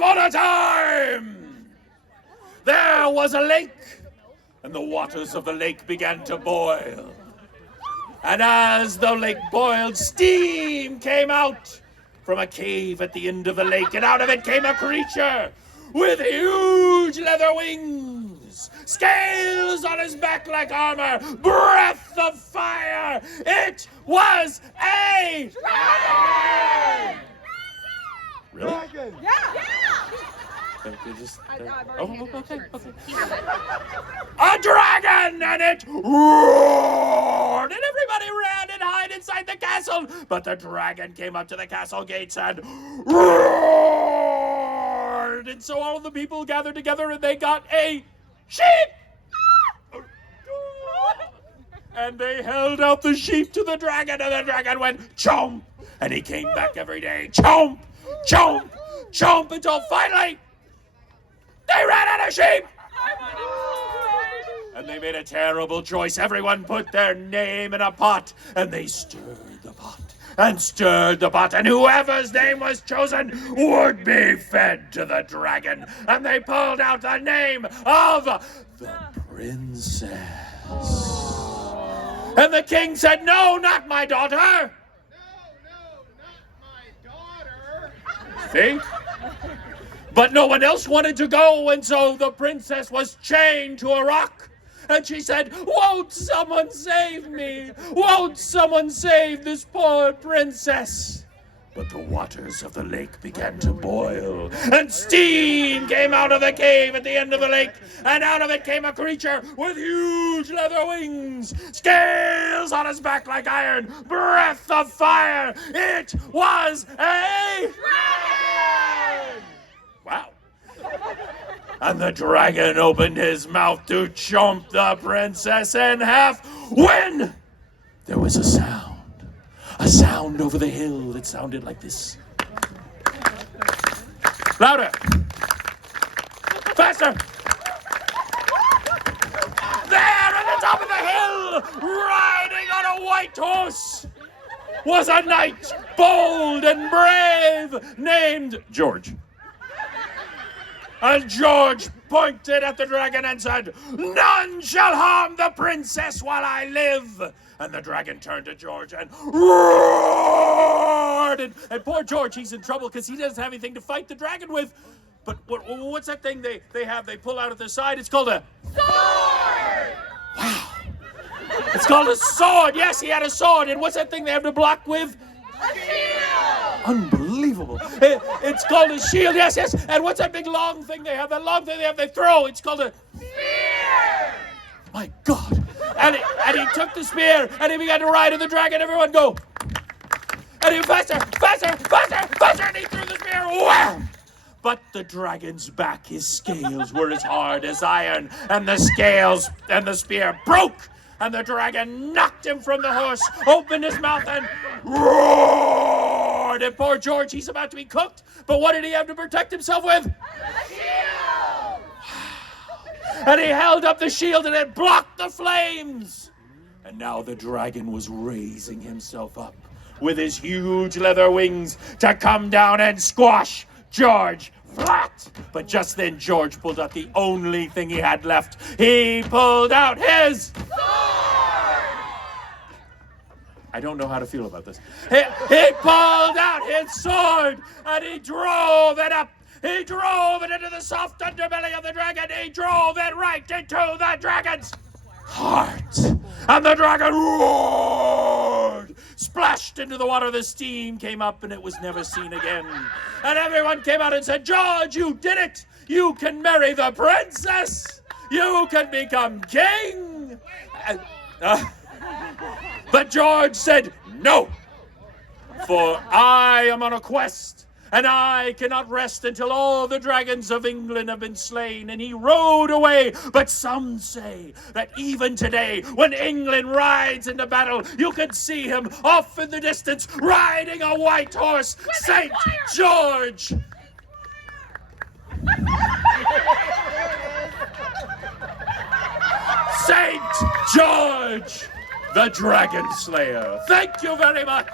upon a time, there was a lake, and the waters of the lake began to boil. And as the lake boiled, steam came out from a cave at the end of the lake, and out of it came a creature with huge leather wings, scales on his back like armor, breath of fire. It was a dragon! Really? Dragon! Yeah! Okay. A dragon, and it roared, and everybody ran and hid inside the castle. But the dragon came up to the castle gates and roared, and so all the people gathered together, and they got a sheep. And they held out the sheep to the dragon, and the dragon went chomp, and he came back every day, chomp, chomp, chomp, until finally they ran out of sheep! And they made a terrible choice. Everyone put their name in a pot, and they stirred the pot, and stirred the pot, and whoever's name was chosen would be fed to the dragon. And they pulled out the name of the princess. And the king said, "No, not my daughter." No, not my daughter. See? But no one else wanted to go, and so the princess was chained to a rock. And she said, "Won't someone save me? Won't someone save this poor princess?" But the waters of the lake began to boil, and steam came out of the cave at the end of the lake, and out of it came a creature with huge leather wings, scales on his back like iron, breath of fire. It was a dragon! Wow. And the dragon opened his mouth to chomp the princess in half when there was a sound over the hill that sounded like this. Louder. Faster. There at the top of the hill, riding on a white horse, was a knight bold and brave named George. And George pointed at the dragon and said, "None shall harm the princess while I live." And the dragon turned to George and roared. And poor George, he's in trouble because he doesn't have anything to fight the dragon with. But what's that thing they pull out at the side? It's called a sword. Wow. It's called a sword. Yes, he had a sword. And what's that thing they have to block with? A shield! Unbelievable. It's called a shield, yes. And what's that big long thing they have? That long thing they throw. It's called a Spear! My God. And he took the spear, and he began to ride on the dragon. Everyone go. And he faster, and he threw the spear. Wham! But the dragon's back, his scales were as hard as iron, and the scales and the spear broke. And the dragon knocked him from the horse, opened his mouth, and roared. And poor George, he's about to be cooked. But what did he have to protect himself with? A shield! And he held up the shield, and it blocked the flames. And now the dragon was raising himself up with his huge leather wings to come down and squash George flat. But just then George pulled out the only thing he had left. He pulled out his sword! I don't know how to feel about this. He pulled out his sword, and he drove it up. He drove it into the soft underbelly of the dragon. He drove it right into the dragon's heart. And the dragon roared, splashed into the water. The steam came up, and it was never seen again. And everyone came out and said, "George, you did it. You can marry the princess. You can become king." But George said, "No, for I am on a quest, and I cannot rest until all the dragons of England have been slain." And he rode away. But some say that even today, when England rides into battle, you can see him off in the distance riding a white horse. Saint George! Saint George, the Dragon Slayer. Thank you very much.